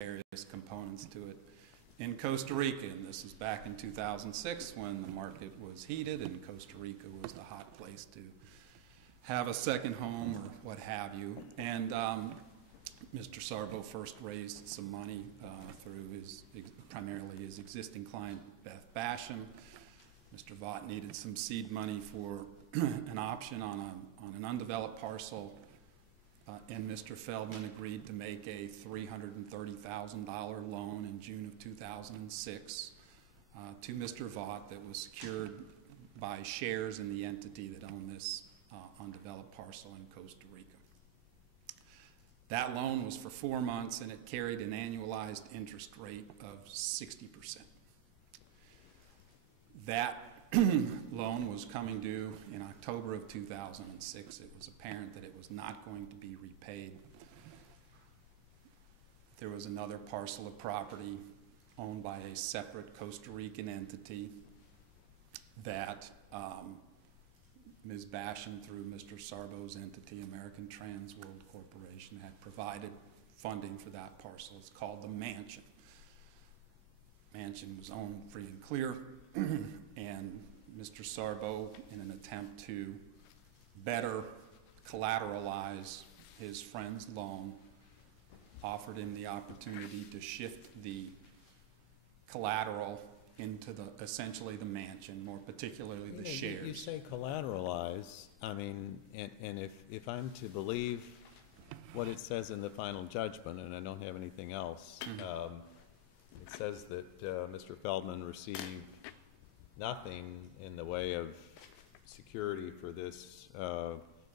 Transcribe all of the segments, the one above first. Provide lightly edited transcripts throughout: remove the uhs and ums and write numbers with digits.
various components to it. In Costa Rica, and this is back in 2006 when the market was heated and Costa Rica was the hot place to have a second home or what have you. And Mr. Saro first raised some money through primarily his existing client, Beth Basham. Mr. Vaught needed some seed money for an option on an undeveloped parcel, and Mr. Feldman agreed to make a $330,000 loan in June of 2006 to Mr. Vaught that was secured by shares in the entity that owned this undeveloped parcel in Costa Rica. That loan was for 4 months, and it carried an annualized interest rate of 60%. That loan was coming due in October of 2006. It was apparent that it was not going to be repaid. There was another parcel of property owned by a separate Costa Rican entity that Ms. Basham, through Mr. Saro's entity, American Transor Corporation, had provided funding for that parcel. It's called the Mansion. Mansion was owned free and clear, and Mr. Saro, in an attempt to better collateralize his friend's loan, offered him the opportunity to shift the collateral into essentially the mansion, more particularly the shares. You say collateralize, I mean, and if I'm to believe what it says in the final judgment, and I don't have anything else, it says that Mr. Feldman received nothing in the way of security for this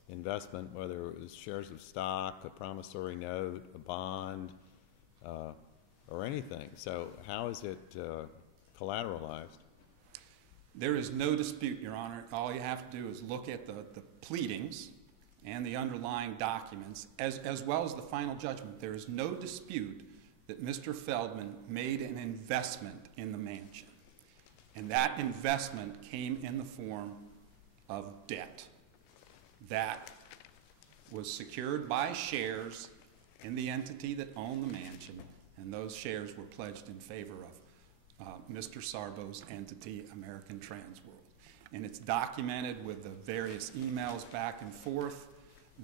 investment, whether it was shares of stock, a promissory note, a bond, or anything. So how is it collateralized? There is no dispute, Your Honor. All you have to do is look at the pleadings and the underlying documents, as well as the final judgment. There is no dispute that Mr. Feldman made an investment in the mansion. And that investment came in the form of debt that was secured by shares in the entity that owned the mansion, and those shares were pledged in favor of Mr. Saro's entity, American Transor. And it's documented with the various emails back and forth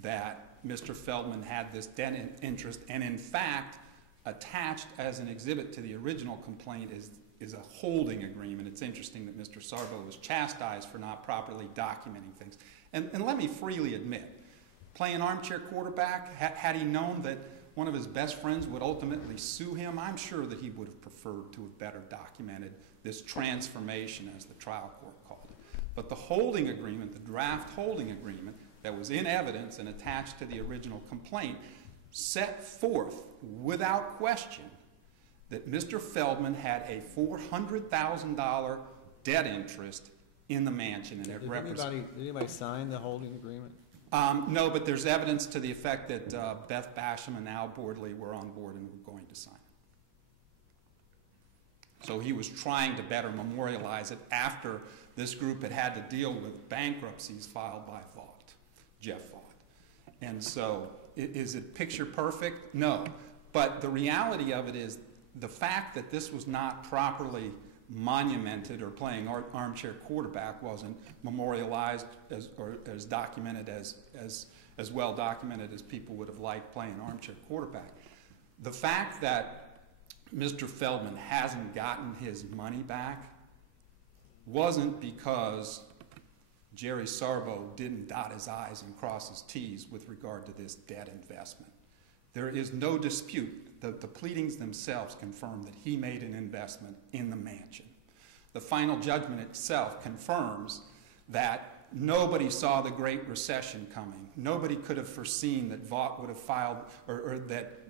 that Mr. Feldman had this debt interest, and in fact, attached as an exhibit to the original complaint is a holding agreement. It's interesting that Mr. Saro was chastised for not properly documenting things. And let me freely admit, playing armchair quarterback, had he known that one of his best friends would ultimately sue him, I'm sure that he would have preferred to have better documented this transformation, as the trial court called it. But the holding agreement, the draft holding agreement that was in evidence and attached to the original complaint, set forth without question that Mr. Feldman had a $400,000 debt interest in the mansion. And did anybody sign the holding agreement? No, but there's evidence to the effect that Beth Basham and Al Bordley were on board and were going to sign it. So he was trying to better memorialize it after this group had to deal with bankruptcies filed by Jeff Vaught. And so, is it picture perfect? No. But the reality of it is the fact that this was not properly monumented, or playing armchair quarterback wasn't memorialized or as documented as well documented as people would have liked playing armchair quarterback. The fact that Mr. Feldman hasn't gotten his money back wasn't because Jerry Saro didn't dot his I's and cross his T's with regard to this debt investment. There is no dispute that the pleadings themselves confirm that he made an investment in the mansion. The final judgment itself confirms that nobody saw the Great Recession coming. Nobody could have foreseen that Vaught would have filed, or that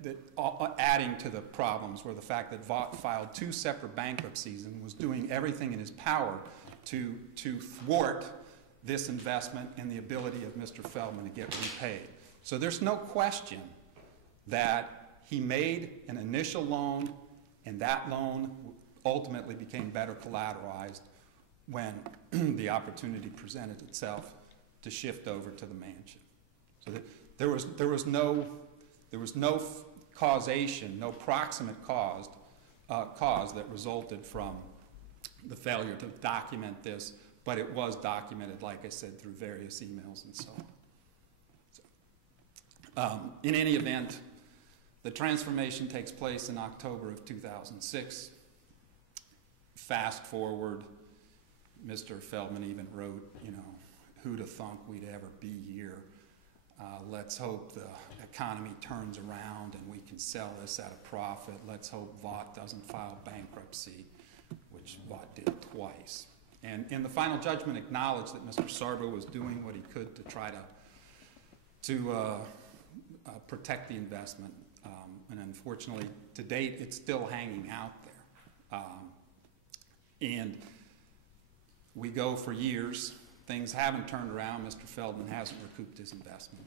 adding to the problems were the fact that Vaught filed 2 separate bankruptcies and was doing everything in his power to thwart this investment and the ability of Mr. Feldman to get repaid. So there's no question that he made an initial loan, and that loan ultimately became better collateralized when the opportunity presented itself to shift over to the mansion. So there was no causation, no proximate cause that resulted from the failure to document this, but it was documented, like I said, through various emails and so on. In any event, the transformation takes place in October of 2006. Fast forward, Mr. Feldman even wrote, you know, who'd have thunk we'd ever be here? Let's hope the economy turns around and we can sell this at a profit. Let's hope Vought doesn't file bankruptcy, which Vought did twice. And in the final judgment acknowledged that Mr. Saro was doing what he could to try to protect the investment. And unfortunately, to date, it's still hanging out there. And we go for years. Things haven't turned around. Mr. Feldman hasn't recouped his investment.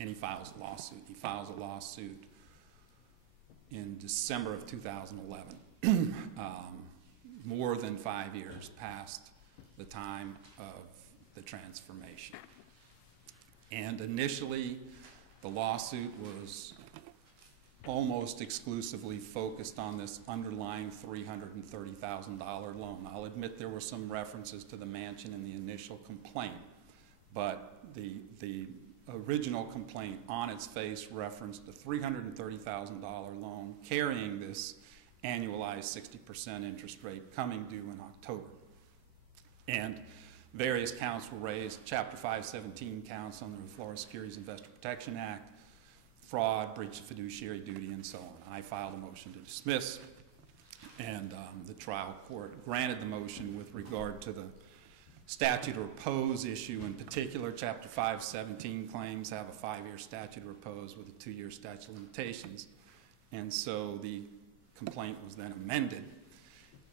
And he files a lawsuit. He files a lawsuit in December of 2011. More than 5 years past the time of the transformation. And initially, the lawsuit was almost exclusively focused on this underlying $330,000 loan. I'll admit there were some references to the mansion in the initial complaint, but the original complaint on its face referenced a $330,000 loan carrying this annualized 60% interest rate coming due in October. And various counts were raised, Chapter 517 counts under the Florida Securities Investor Protection Act, fraud, breach of fiduciary duty, and so on. I filed a motion to dismiss, and the trial court granted the motion with regard to the statute of repose issue. In particular, Chapter 517 claims have a 5-year statute of repose with a 2-year statute of limitations. And so the complaint was then amended,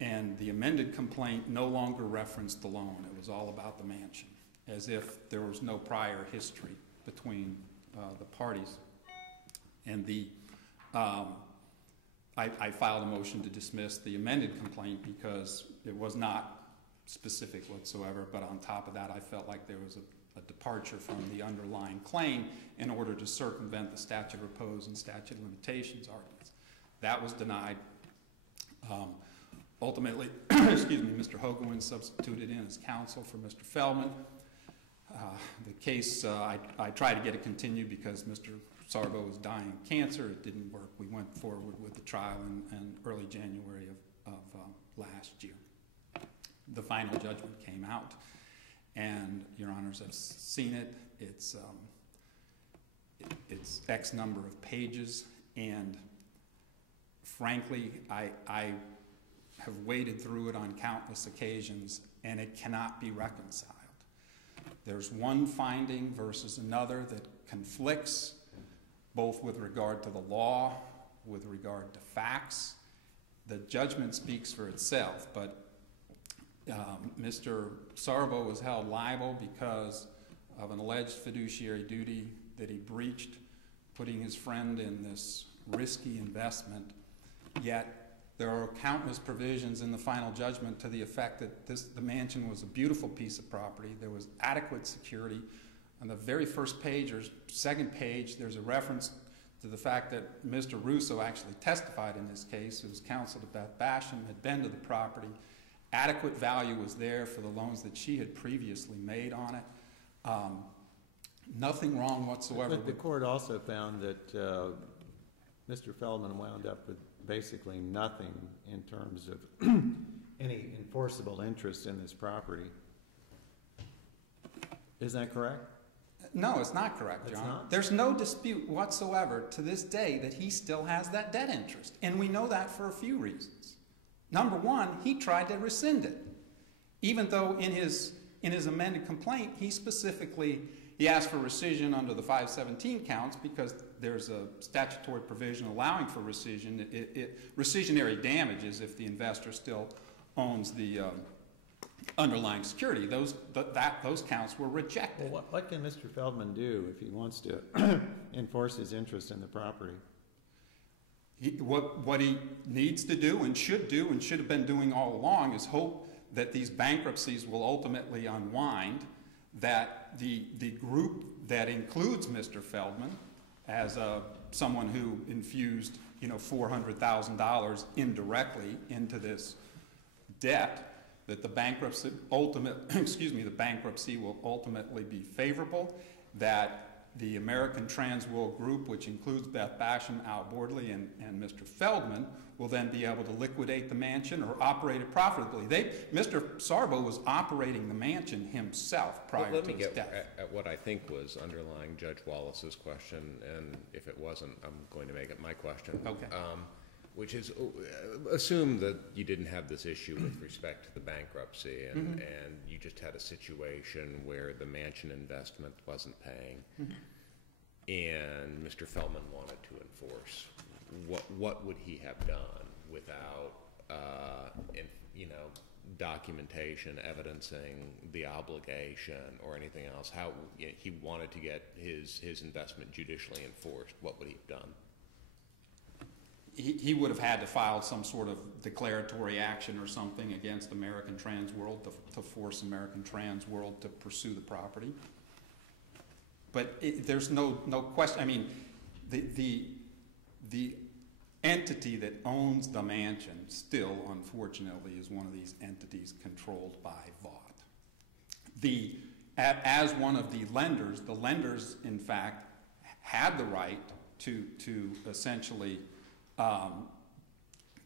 and the amended complaint no longer referenced the loan. It was all about the mansion, as if there was no prior history between the parties. And I filed a motion to dismiss the amended complaint because it was not specific whatsoever, but on top of that, I felt like there was a departure from the underlying claim in order to circumvent the statute of repose and statute of limitations arguments. That was denied. Ultimately, excuse me, Mr. Hogeman substituted in as counsel for Mr. Feldman. The case, I tried to get it continued because Mr. Saro was dying of cancer. It didn't work. We went forward with the trial in early January of last year. The final judgment came out, and Your Honors have seen it. It's X number of pages, and frankly, I have waded through it on countless occasions, and it cannot be reconciled. There's one finding versus another that conflicts, both with regard to the law, with regard to facts. The judgment speaks for itself, but Mr. Saro was held liable because of an alleged fiduciary duty that he breached, putting his friend in this risky investment. Yet there are countless provisions in the final judgment to the effect that the mansion was a beautiful piece of property. There was adequate security. On the very first page or second page, there's a reference to the fact that Mr. Russo actually testified in this case, who was counsel to Beth Basham, had been to the property. Adequate value was there for the loans that she had previously made on it. Nothing wrong whatsoever. But the court also found that Mr. Feldman wound up with basically nothing in terms of any enforceable interest in this property. Is that correct? No, it's not correct, John. Not? There's no dispute whatsoever to this day that he still has that debt interest. And we know that for a few reasons. Number one, he tried to rescind it. Even though in his amended complaint, he asked for rescission under the 517 counts because there's a statutory provision allowing for rescission. Rescissionary damages if the investor still owns the underlying security. Those counts were rejected. Well, what can Mr. Feldman do if he wants to enforce his interest in the property? What he needs to do and should have been doing all along is hope that these bankruptcies will ultimately unwind, that the group that includes Mr. Feldman as a someone who infused, $400,000 indirectly into this debt, that the bankruptcy the bankruptcy will ultimately be favorable, that the American Transworld Group, which includes Beth Basham, Al Bordley, and Mr. Feldman, will then be able to liquidate the mansion or operate it profitably. Mr. Sarbo was operating the mansion himself prior to his death. Let me get at what I think was underlying Judge Wallace's question, and if it wasn't, I'm going to make it my question. Okay. Which is, assume that you didn't have this issue with respect to the bankruptcy, and you just had a situation where the mansion investment wasn't paying, and Mr. Feldman wanted to enforce. What would he have done without, documentation evidencing the obligation or anything else? How he wanted to get his investment judicially enforced? What would he have done? He would have had to file some sort of declaratory action or something against American Transworld to force American Transworld to pursue the property. But there's no question. I mean, the entity that owns the mansion still, unfortunately, is one of these entities controlled by Vought. As one of the lenders, in fact, had the right to essentially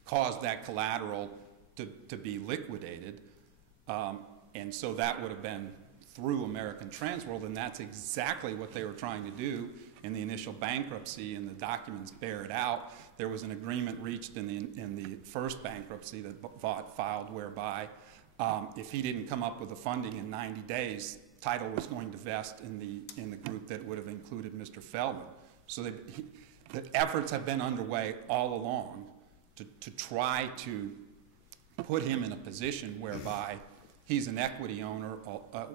cause that collateral to be liquidated, and so that would have been through American Transworld, and that's exactly what they were trying to do in the initial bankruptcy, and the documents bear it out. There was an agreement reached in the first bankruptcy that Vought filed, whereby if he didn't come up with the funding in 90 days, title was going to vest in the group that would have included Mr. Feldman. So the efforts have been underway all along to try to put him in a position whereby he's an equity owner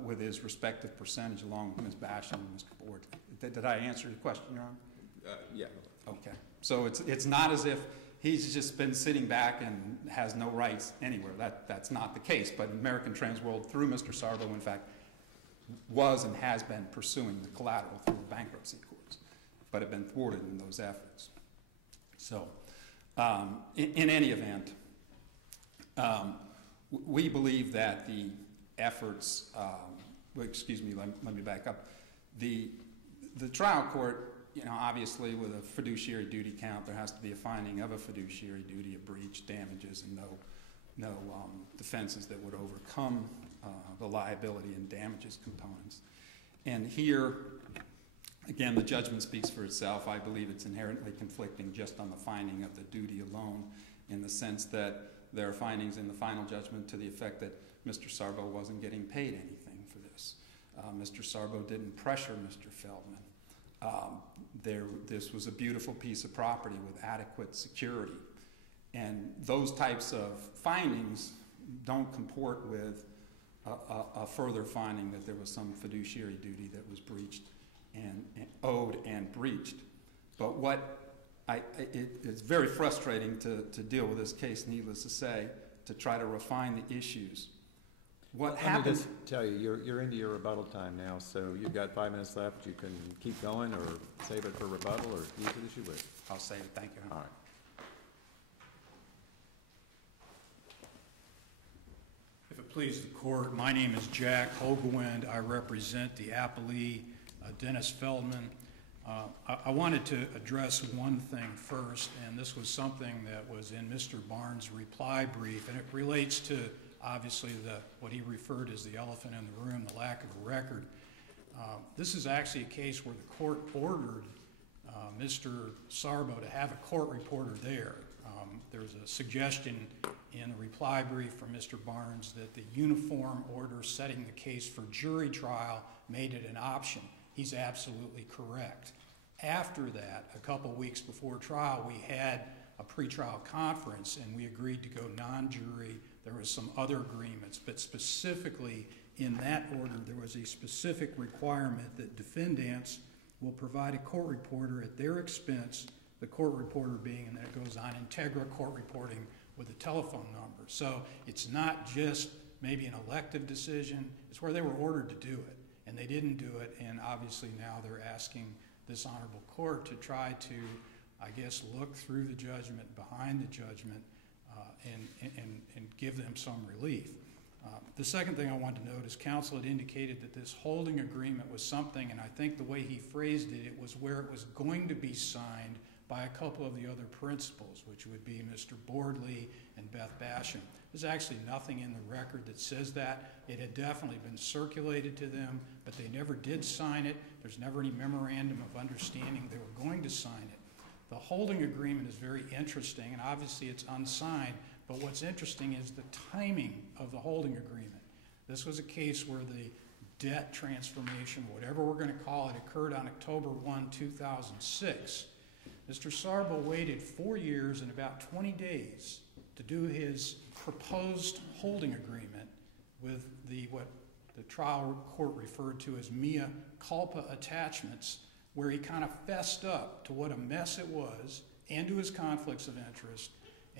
with his respective percentage along with Ms. Basham and Mr. Board. Did I answer your question, Your Honor? Yeah. Okay. So it's not as if he's just been sitting back and has no rights anywhere. That's not the case. But American Transworld, through Mr. Sarbo, in fact, was and has been pursuing the collateral through the bankruptcy courts, but have been thwarted in those efforts. So in any event, we believe that the efforts, excuse me, let me back up. The trial court, obviously with a fiduciary duty count, there has to be a finding of a fiduciary duty, a breach, damages, and no defenses that would overcome the liability and damages components. And here, again, the judgment speaks for itself. I believe it's inherently conflicting just on the finding of the duty alone, in the sense that there are findings in the final judgment to the effect that Mr. Sarbo wasn't getting paid anything for this. Mr. Sarbo didn't pressure Mr. Feldman. This was a beautiful piece of property with adequate security. And those types of findings don't comport with a further finding that there was some fiduciary duty that was breached and owed and breached. But it's very frustrating to deal with this case, needless to say, to try to refine the issues. What happened? Let me just tell you, you're into your rebuttal time now, so you've got 5 minutes left. You can keep going or save it for rebuttal or use it as you wish. I'll save it. Thank you. All right. If it pleases the court, my name is Jack Hogewind. I represent the appellee, Dennis Feldman. I wanted to address one thing first, and this was something that was in Mr. Barnes' reply brief, and it relates to obviously what he referred as the elephant in the room, the lack of a record. This is actually a case where the court ordered Mr. Sarbo to have a court reporter there. There was a suggestion in the reply brief from Mr. Barnes that the uniform order setting the case for jury trial made it an option. He's absolutely correct. After that, a couple weeks before trial, we had a pretrial conference and we agreed to go non-jury. There was some other agreements, but specifically in that order, there was a specific requirement that defendants will provide a court reporter at their expense, the court reporter being, and then it goes on, Integra court reporting with a telephone number. So it's not just maybe an elective decision, it's where they were ordered to do it, and they didn't do it, and obviously now they're asking this honorable court to try to, I guess, look through the judgment, behind the judgment, and give them some relief. The second thing I wanted to note is counsel had indicated that this holding agreement was something, and I think the way he phrased it, it was where it was going to be signed by a couple of the other principals, which would be Mr. Boardley and Beth Basham. There's actually nothing in the record that says that. It had definitely been circulated to them, but they never did sign it. There's never any memorandum of understanding they were going to sign it. The holding agreement is very interesting, and obviously it's unsigned, but what's interesting is the timing of the holding agreement. This was a case where the debt transformation, whatever we're going to call it, occurred on October 1, 2006. Mr. Sarbo waited 4 years and about 20 days to do his proposed holding agreement with what the trial court referred to as mea culpa attachments, where he kind of fessed up to what a mess it was and to his conflicts of interest.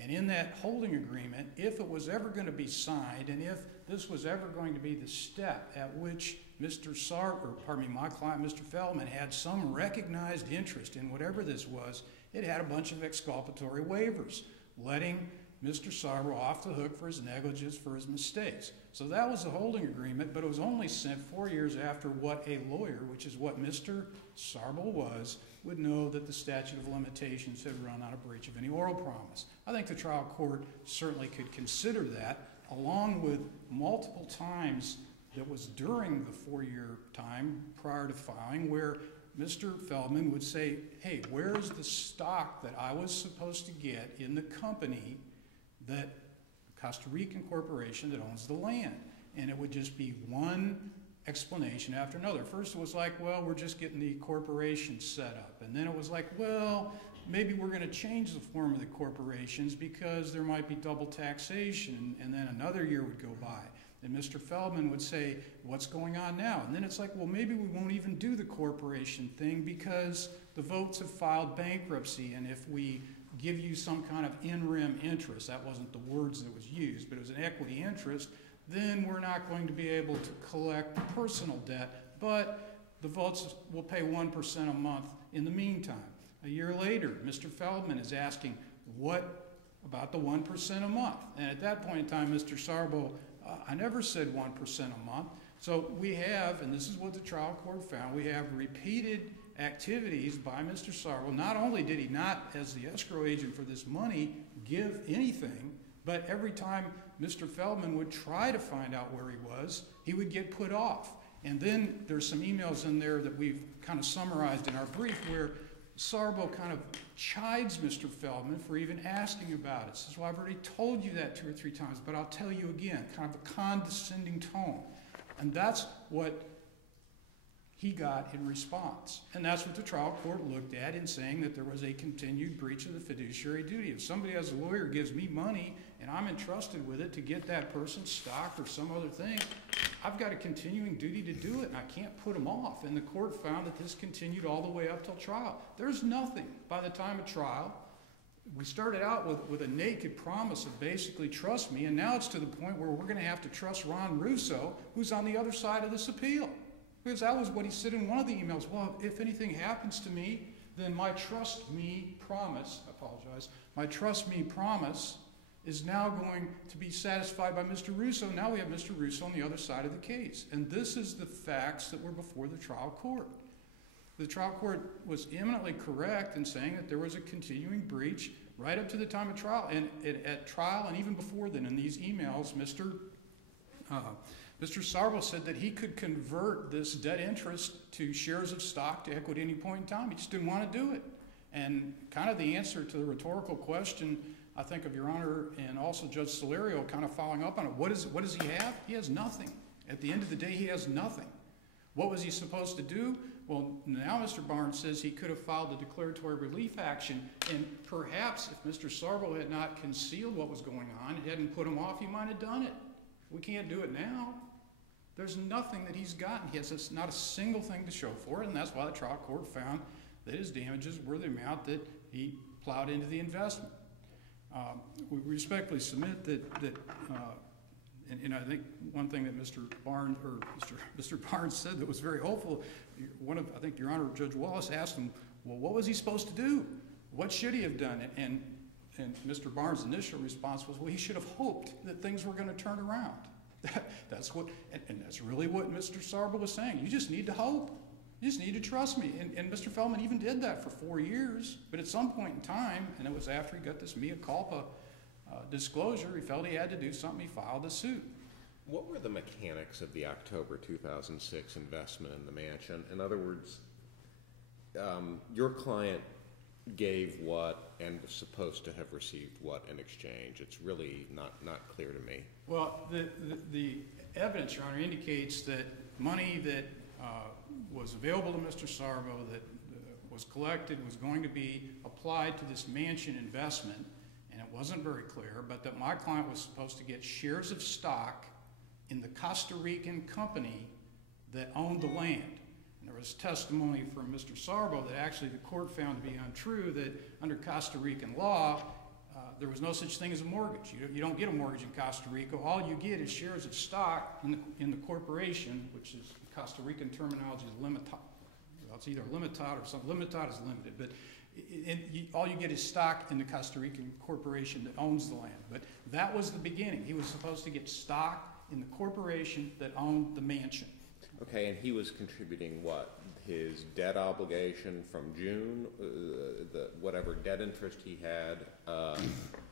And in that holding agreement, if it was ever going to be signed, and if this was ever going to be the step at which my client, Mr. Feldman, had some recognized interest in whatever this was, it had a bunch of exculpatory waivers, letting Mr. Saro off the hook for his negligence, for his mistakes. So that was the holding agreement, but it was only sent 4 years after what a lawyer, which is what Mr. Sarbo was, would know that the statute of limitations had run on a breach of any oral promise. I think the trial court certainly could consider that, along with multiple times that was during the 4-year time prior to filing where Mr. Feldman would say, hey, where's the stock that I was supposed to get in the company that Costa Rican corporation that owns the land? And it would just be one explanation after another. First it was like, well, we're just getting the corporation set up. And then it was like, well, maybe we're going to change the form of the corporations because there might be double taxation. And then another year would go by. And Mr. Feldman would say, what's going on now? And then it's like, well, maybe we won't even do the corporation thing because the votes have filed bankruptcy. And if we give you some kind of in-rem interest, that wasn't the words that was used, but it was an equity interest, then we're not going to be able to collect personal debt, but the votes will pay 1% a month in the meantime. A year later, Mr. Feldman is asking, what about the 1% a month? And at that point in time, Mr. Sarbo, I never said 1% a month. So we have, and this is what the trial court found, we have repeated activities by Mr. Sarbo. Not only did he not, as the escrow agent for this money, give anything, but every time Mr. Feldman would try to find out where he was, he would get put off. And then there's some emails in there that we've kind of summarized in our brief where Sarbo kind of chides Mr. Feldman for even asking about it. Says, well, I've already told you that 2 or 3 times, but I'll tell you again, kind of a condescending tone. And that's what he got in response. And that's what the trial court looked at in saying that there was a continued breach of the fiduciary duty. If somebody as a lawyer gives me money and I'm entrusted with it to get that person's stock or some other thing, I've got a continuing duty to do it, and I can't put them off. And the court found that this continued all the way up till trial. There's nothing by the time of trial. We started out with a naked promise of basically trust me, and now it's to the point where we're going to have to trust Ron Russo, who's on the other side of this appeal. Because that was what he said in one of the emails. Well, if anything happens to me, then my trust me promise, my trust me promise is now going to be satisfied by Mr. Russo. Now we have Mr. Russo on the other side of the case. And this is the facts that were before the trial court. The trial court was eminently correct in saying that there was a continuing breach right up to the time of trial. And at trial and even before then in these emails, Mr. Sarbo said that he could convert this debt interest to shares of stock to equity at any point in time. He just didn't want to do it. And kind of the answer to the rhetorical question, I think, of Your Honor and also Judge Salerio kind of following up on it. What does he have? He has nothing. At the end of the day, he has nothing. What was he supposed to do? Well, now Mr. Barnes says he could have filed a declaratory relief action, and perhaps if Mr. Sarbo had not concealed what was going on and hadn't put him off, he might have done it. We can't do it now. There's nothing that he's gotten. He has not a single thing to show for it, and that's why the trial court found that his damages were the amount that he plowed into the investment. We respectfully submit that And I think one thing that Mr. Barnes said that was very hopeful, I think Your Honor, Judge Wallace asked him, well, what was he supposed to do? What should he have done? And Mr. Barnes' initial response was, well, he should have hoped that things were going to turn around. That's really what Mr. Saro was saying. You just need to hope. You just need to trust me. And Mr. Feldman even did that for 4 years. But at some point in time, and it was after he got this mea culpa disclosure, he felt he had to do something. He filed a suit. What were the mechanics of the October 2006 investment in the mansion? In other words, your client gave what and was supposed to have received what in exchange? It's really not clear to me. Well, the evidence, Your Honor, indicates that money that was available to Mr. Saro that was collected was going to be applied to this mansion investment, and it wasn't very clear, but that my client was supposed to get shares of stock in the Costa Rican company that owned the land. And there was testimony from Mr. Saro that actually the court found to be untrue, that under Costa Rican law, there was no such thing as a mortgage. You don't get a mortgage in Costa Rica. All you get is shares of stock in the corporation, which is Costa Rican terminology is limited. Well, it's either limited or something. Limited is limited, but all you get is stock in the Costa Rican corporation that owns the land. But that was the beginning. He was supposed to get stock in the corporation that owned the mansion. Okay, and he was contributing what? His debt obligation from June, whatever debt interest he had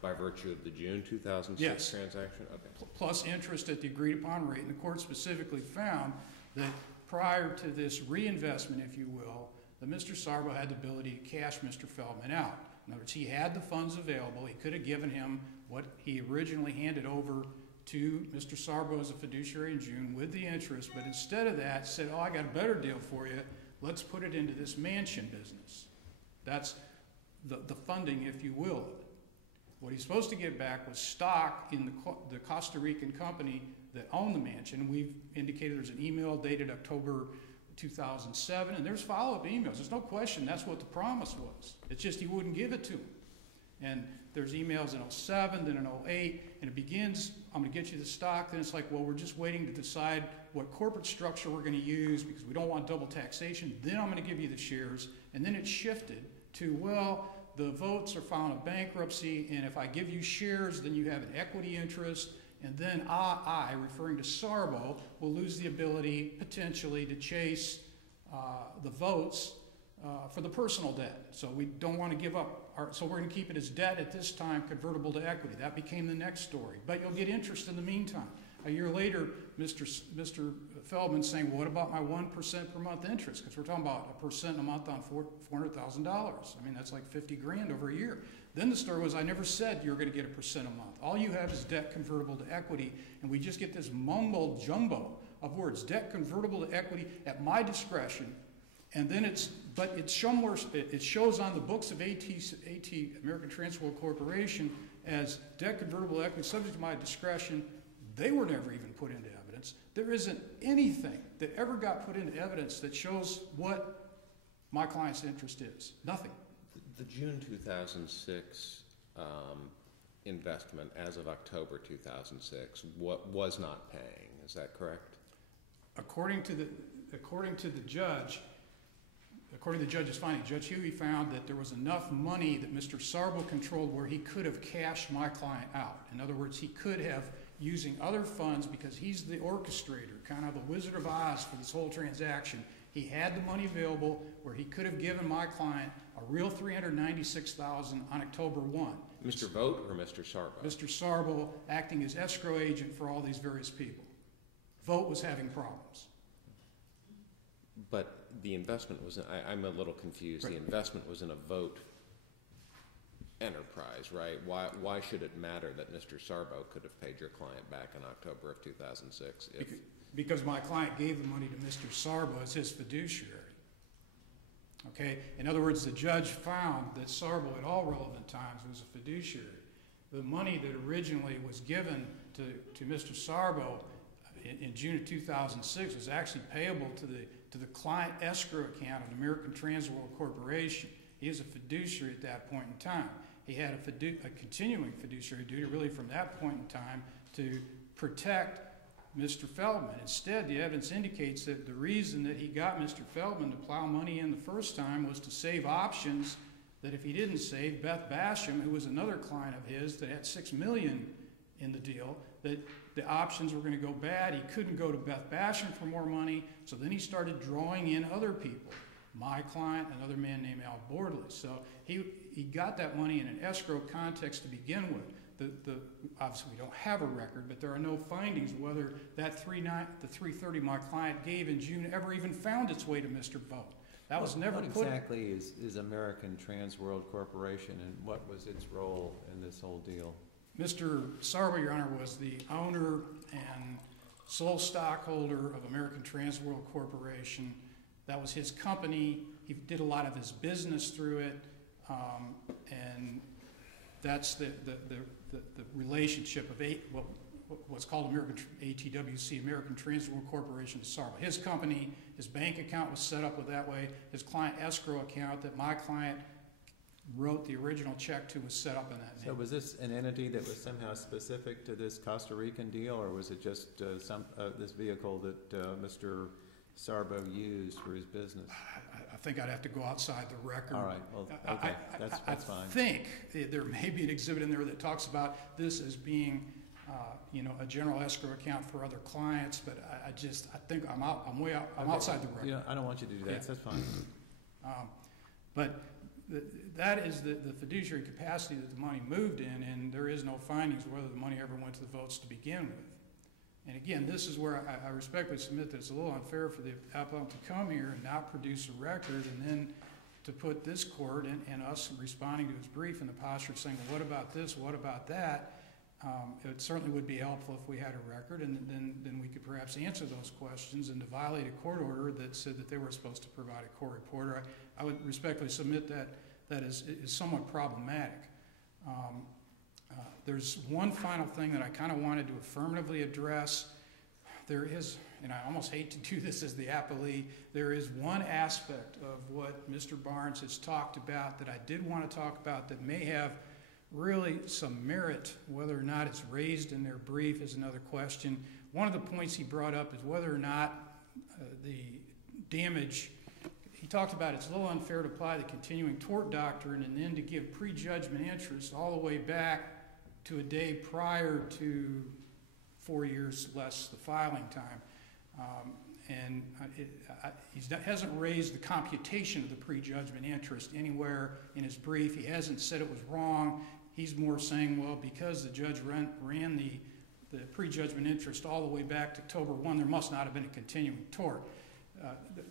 by virtue of the June 2006 yes. transaction? Okay. Plus interest at the agreed upon rate. And the court specifically found that prior to this reinvestment, if you will, that Mr. Saro had the ability to cash Mr. Feldman out. In other words, he had the funds available. He could have given him what he originally handed over to Mr. Saro as a fiduciary in June with the interest, but instead of that said, oh, I got a better deal for you. Let's put it into this mansion business. That's the funding, if you will. What he's supposed to get back was stock in the Costa Rican company that owned the mansion. We've indicated there's an email dated October 2007, and there's follow-up emails. There's no question that's what the promise was. It's just he wouldn't give it to him. And there's emails in 07, then in 08, and it begins, I'm going to get you the stock. Then it's like, well, we're just waiting to decide what corporate structure we're going to use because we don't want double taxation. Then I'm going to give you the shares. And then it shifted to, well, the votes are filing a bankruptcy, and if I give you shares, then you have an equity interest. And then I, referring to Saro, will lose the ability potentially to chase the votes for the personal debt. So we don't want to give up. So we're going to keep it as debt at this time, convertible to equity. That became the next story. But you'll get interest in the meantime. A year later, Mr. Feldman saying, well, what about my 1% per month interest? Because we're talking about 1% a month on $400,000. I mean, that's like $50,000 over a year. Then the story was, I never said you're going to get 1% a month. All you have is debt convertible to equity, and we just get this mumbo jumbo of words, debt convertible to equity at my discretion. And then it shows on the books of AT, American Transor Corporation, as debt convertible equity subject to my discretion. They were never even put into evidence. There isn't anything that ever got put into evidence that shows what my client's interest is. Nothing. The June 2006 investment, as of October 2006, was not paying. Is that correct? According to the judge. According to the judge's finding, Judge Huey found that there was enough money that Mr. Saro controlled where he could have cashed my client out. In other words, he could have, using other funds, because he's the orchestrator, kind of the Wizard of Oz for this whole transaction. He had the money available where he could have given my client a real $396,000 on October 1. Mr. Vogt or Mr. Saro? Mr. Saro acting as escrow agent for all these various people. Vogt was having problems. But the investment was, I'm a little confused. Right. The investment was in a Vogt enterprise, right? Why should it matter that Mr. Saro could have paid your client back in October of 2006? Because my client gave the money to Mr. Saro as his fiduciary. Okay? In other words, the judge found that Saro at all relevant times was a fiduciary. The money that originally was given to Mr. Saro in June of 2006 was actually payable to the client escrow account of American Transor Corporation. He was a fiduciary at that point in time. He had a continuing fiduciary duty really from that point in time to protect Mr. Feldman. Instead, the evidence indicates that the reason that he got Mr. Feldman to plow money in the first time was to save options that if he didn't save, Beth Basham, who was another client of his that had $6 million in the deal, that the options were going to go bad. He couldn't go to Beth Basham for more money, so then he started drawing in other people. My client, another man named Al Bordley. So he got that money in an escrow context to begin with. Obviously, we don't have a record, but there are no findings whether that the $330 my client gave in June ever even found its way to Mr. Vogt. That was never put. What exactly is American Transworld Corporation, and what was its role in this whole deal? Mr. Saro, Your Honor, was the owner and sole stockholder of American Transworld Corporation. That was his company. He did a lot of his business through it, and that's the relationship of what's called ATWC, American Transworld Corporation, to Saro. His company, his bank account was set up with that way. His client escrow account that my client wrote the original check to was set up in that name. So was this an entity that was somehow specific to this Costa Rican deal, or was it just this vehicle that Mr. Sarbo used for his business? I think I'd have to go outside the record. All right, well, okay, that's fine. I think there may be an exhibit in there that talks about this as being, a general escrow account for other clients, but I think I'm way out. I'm outside the record. Yeah, I don't want you to do that. Yeah. That's fine. But that is the fiduciary capacity that the money moved in, and there is no findings whether the money ever went to the votes to begin with. And again, this is where I respectfully submit that it's a little unfair for the appellant to come here and not produce a record, and then to put this court and us responding to his brief in the posture of saying, well, what about this, what about that? It certainly would be helpful if we had a record, and then we could perhaps answer those questions. And to violate a court order that said that they were supposed to provide a court reporter, I would respectfully submit that is somewhat problematic. There's one final thing that I kind of wanted to affirmatively address. There is, and I almost hate to do this as the appellee, there is one aspect of what Mr. Barnes has talked about that I did want to talk about that may have really some merit. Whether or not it's raised in their brief is another question. One of the points he brought up is whether or not the damage, he talked about it's a little unfair to apply the continuing tort doctrine and then to give prejudgment interest all the way back to a day prior to 4 years less the filing time. He hasn't raised the computation of the prejudgment interest anywhere in his brief. He hasn't said it was wrong. He's more saying, well, because the judge ran the prejudgment interest all the way back to October 1, there must not have been a continuing tort.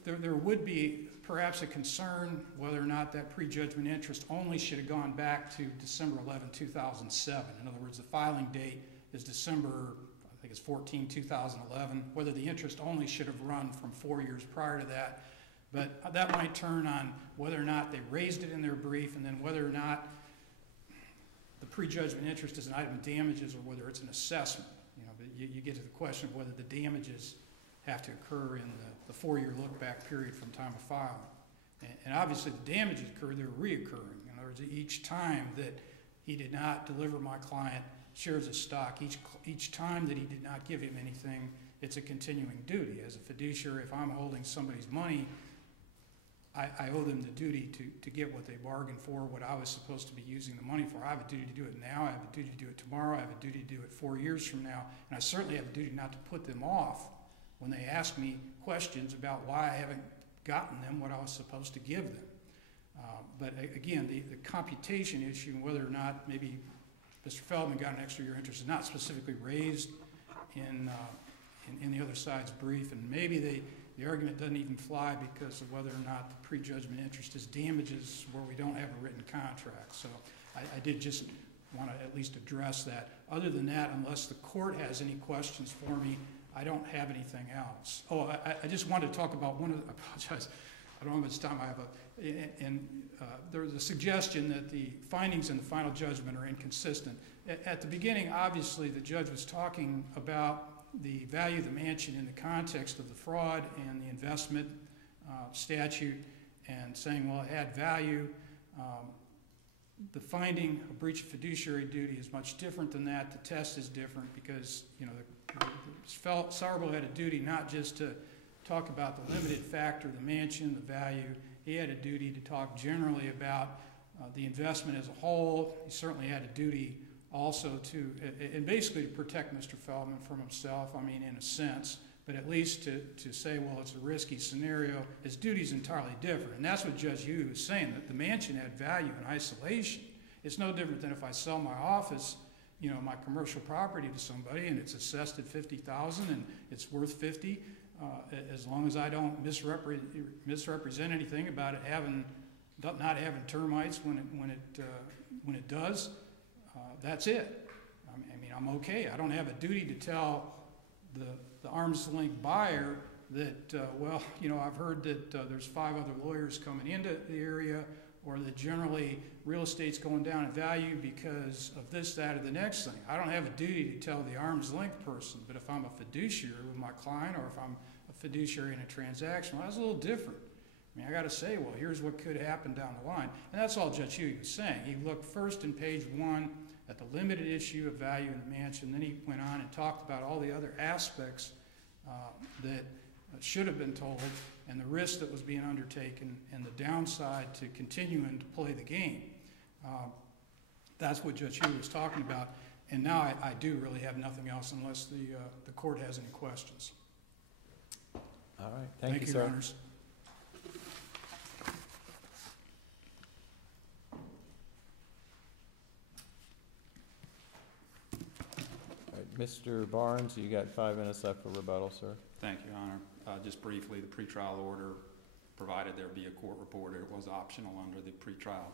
There would be perhaps a concern whether or not that prejudgment interest only should have gone back to December 11, 2007. In other words, the filing date is December, I think it's 14, 2011, whether the interest only should have run from 4 years prior to that. But that might turn on whether or not they raised it in their brief, and then whether or not the prejudgment interest is an item of damages or whether it's an assessment. But you get to the question of whether the damages have to occur in the 4-year look-back period from time of filing. And obviously the damages occur, they're reoccurring. In other words, each time that he did not deliver my client shares of stock, each time that he did not give him anything, it's a continuing duty. As a fiduciary, if I'm holding somebody's money, I owe them the duty to get what they bargained for, what I was supposed to be using the money for. I have a duty to do it now, I have a duty to do it tomorrow, I have a duty to do it 4 years from now, and I certainly have a duty not to put them off when they ask me questions about why I haven't gotten them what I was supposed to give them. But again, the computation issue and whether or not maybe Mr. Feldman got an extra year interest is not specifically raised in the other side's brief, and maybe the argument doesn't even fly because of whether or not the prejudgment interest is damages where we don't have a written contract. So I did just want to at least address that. Other than that, unless the court has any questions for me, I don't have anything else. Oh, I just wanted to talk about one of the, I apologize, I don't know how much time I have, there was a suggestion that the findings in the final judgment are inconsistent. At the beginning, obviously, the judge was talking about the value of the mansion in the context of the fraud and the investment statute and saying, well, it had value. the finding of breach of fiduciary duty is much different than that. The test is different because, you know, Saro had a duty not just to talk about the limited factor, the mansion, the value. He had a duty to talk generally about the investment as a whole. He certainly had a duty also to, and basically to protect Mr. Feldman from himself, I mean, in a sense, but at least to say, well, it's a risky scenario. His duty is entirely different. And that's what Judge Hughes was saying, that the mansion had value in isolation. It's no different than if I sell my office, you know, my commercial property to somebody and it's assessed at $50,000 and it's worth $50,000. As long as I don't misrepresent anything about it not having termites when it does, that's it. I mean, I'm okay. I don't have a duty to tell the arm's length buyer that, well, you know, I've heard that there's 5 other lawyers coming into the area, or that generally real estate's going down in value because of this, that, or the next thing. I don't have a duty to tell the arm's length person, but if I'm a fiduciary with my client, or if I'm a fiduciary in a transaction, well, that's a little different. I mean, I got to say, well, here's what could happen down the line. And that's all Judge Hughes was saying. He looked first in page 1 at the limited issue of value in the mansion, then he went on and talked about all the other aspects that should have been told, and the risk that was being undertaken, and the downside to continuing to play the game. That's what Judge Hughes was talking about. And now I do really have nothing else unless the court has any questions. All right. Thank you, Your sir. Honors. All right, Mr. Barnes, you got 5 minutes left for rebuttal, sir. Thank you, Your Honor. Just briefly, the pretrial order provided there be a court reporter. It was optional under the pretrial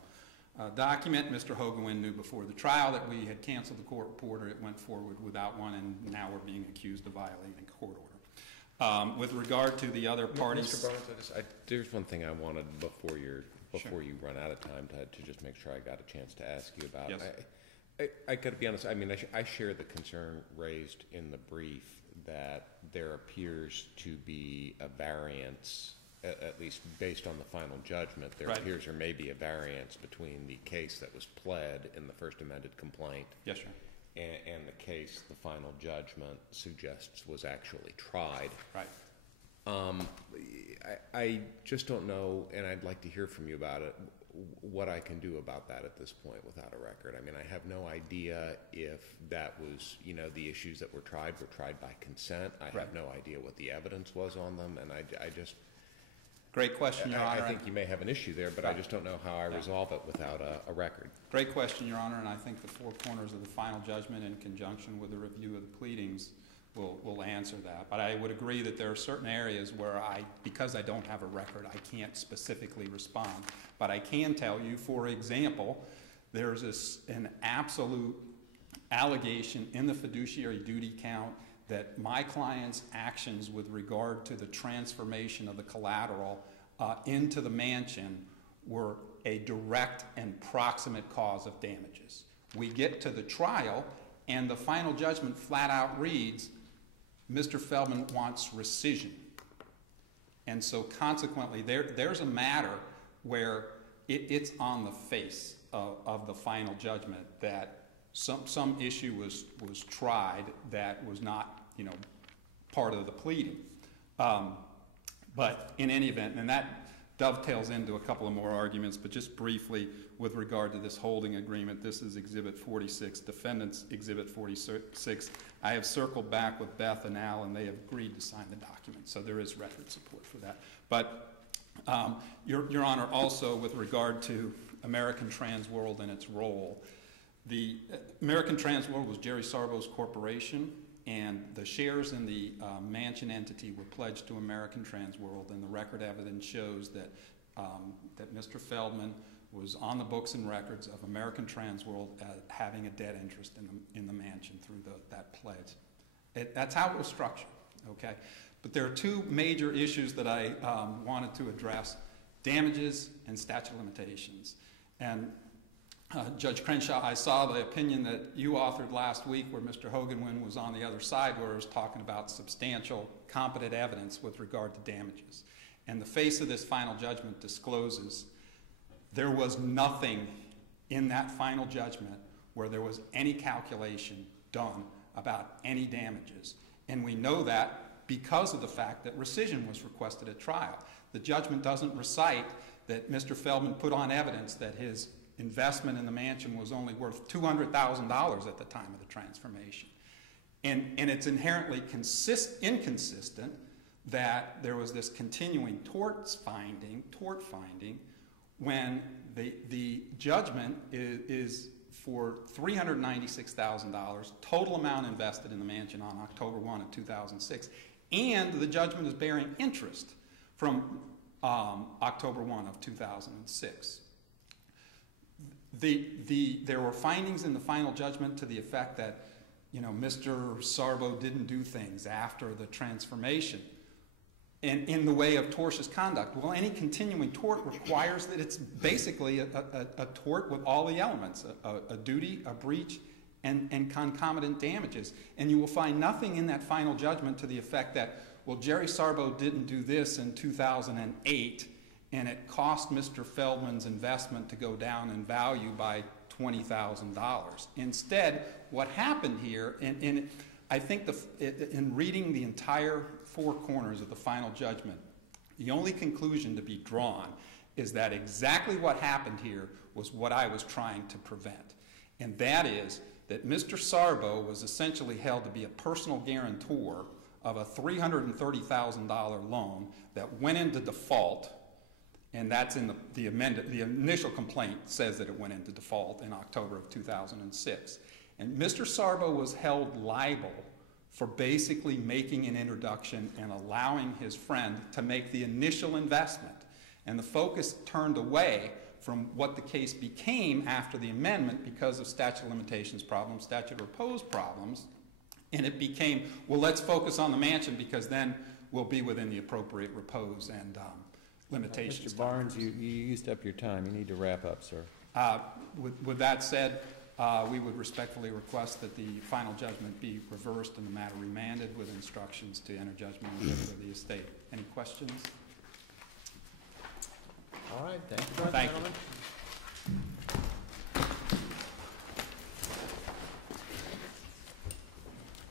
document. Mr. Hogewind knew before the trial that we had canceled the court reporter. It went forward without one, and now we're being accused of violating a court order. With regard to the other parties, Mr. Barnes, there's one thing I wanted before you run out of time to just make sure I got a chance to ask you about. Yes. I got to be honest. I mean, I share the concern raised in the brief that there appears to be a variance, at least based on the final judgment. There right. appears there may be a variance between the case that was pled in the first amended complaint. yes, sir. And the case the final judgment suggests was actually tried. Right. I just don't know, and I'd like to hear from you about it, what I can do about that at this point without a record. I mean, I have no idea if that was, you know, the issues that were tried by consent. I right. have no idea what the evidence was on them, and I just... Great question, Your Honor. I think you may have an issue there, but right. I just don't know how I resolve it without a record. Great question, Your Honor, and I think the 4 corners of the final judgment in conjunction with the review of the pleadings will answer that. But I would agree that there are certain areas where because I don't have a record, I can't specifically respond. But I can tell you, for example, there's an absolute allegation in the fiduciary duty count that my client's actions with regard to the transformation of the collateral into the mansion were a direct and proximate cause of damages. We get to the trial, and the final judgment flat out reads, Mr. Feldman wants rescission. And so consequently, there's a matter where it's on the face of the final judgment that some issue was tried that was not, you know, part of the pleading. But in any event, and that dovetails into a couple of more arguments, but just briefly with regard to this holding agreement, this is Exhibit 46, Defendant's Exhibit 46. I have circled back with Beth and Al, and they have agreed to sign the document, so there is record support for that. But Your Honor, also with regard to American Trans World and its role, the American Trans World was Jerry Sarbo's corporation, and the shares in the mansion entity were pledged to American Trans World, and the record evidence shows that Mr. Feldman was on the books and records of American Trans World having a debt interest in the mansion through that pledge. That's how it was structured, okay? But there are 2 major issues that I wanted to address, damages and statute of limitations. And Judge Crenshaw, I saw the opinion that you authored last week where Mr. Hogewind was on the other side where he was talking about substantial, competent evidence with regard to damages. And the face of this final judgment discloses there was nothing in that final judgment where there was any calculation done about any damages. And we know that because of the fact that rescission was requested at trial. The judgment doesn't recite that Mr. Feldman put on evidence that his investment in the mansion was only worth $200,000 at the time of the transformation. And it's inherently inconsistent that there was this continuing tort finding when the judgment is for $396,000, total amount invested in the mansion on October 1 of 2006, and the judgment is bearing interest from October 1 of 2006. There were findings in the final judgment to the effect that, Mr. Saro didn't do things after the transformation in the way of tortious conduct. Well, any continuing tort requires that it's basically a tort with all the elements, a duty, a breach, and concomitant damages. And you will find nothing in that final judgment to the effect that, well, Jerry Saro didn't do this in 2008, and it cost Mr. Feldman's investment to go down in value by $20,000. Instead, what happened here, and I think in reading the entire four corners of the final judgment, the only conclusion to be drawn is that exactly what happened here was what I was trying to prevent. And that is that Mr. Saro was essentially held to be a personal guarantor of a $330,000 loan that went into default, and that's in the initial complaint says that it went into default in October of 2006. And Mr. Saro was held liable for basically making an introduction and allowing his friend to make the initial investment. And the focus turned away from what the case became after the amendment because of statute of limitations problems, statute of repose problems, and it became, well, let's focus on the mansion because then we'll be within the appropriate repose and limitations. Mr. Barnes, you used up your time. You need to wrap up, sir. With that said, we would respectfully request that the final judgment be reversed and the matter remanded with instructions to enter judgment in favor of the estate. Any questions?